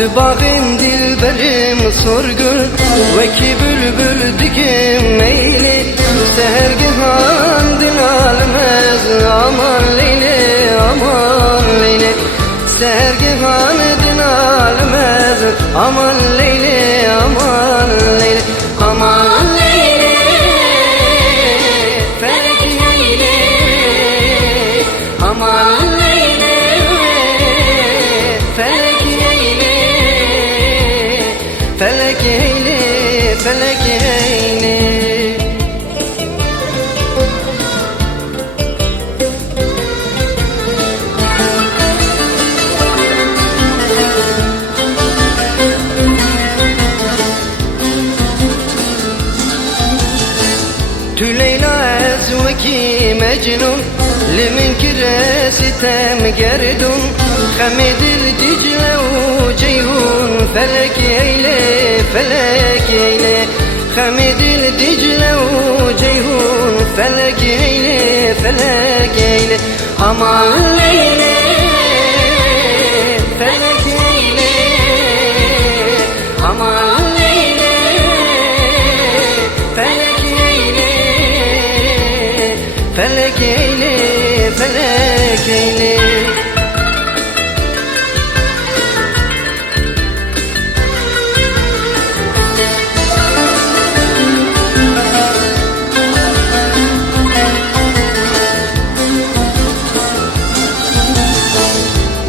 Dibağım dilberim sorgul Veki bülbül dikim meyli Sehergihan dinalmez Aman Leyli, aman Leyli Sehergihan dinalmez Aman Leyli, aman Leyli Aman Leyli Felek Leyli Aman Leyli Felek Leyli Felek Leyli Felek Leyli Tu Leyla ezveki mecnun Limin kiresi tem gerdun Hamidil Dicle u Ceyhun Felek eyle, felek eyle Hamidil Dicle u Ceyhun Felek eyle, felek eyle Aman Leyli Felek eyle Aman Leyli Felek eyle Felek eyle, felek eyle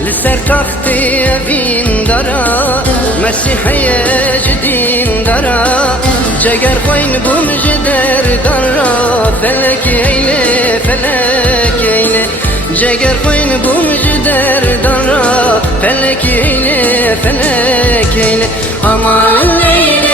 لسر تختی evin dara Mesih'e cidin dara Ceger koyn bu müjder dara Felek eyle, felek eyle Ceger koyn bu müjder dara Felek eyle, felek eyle Aman Leyli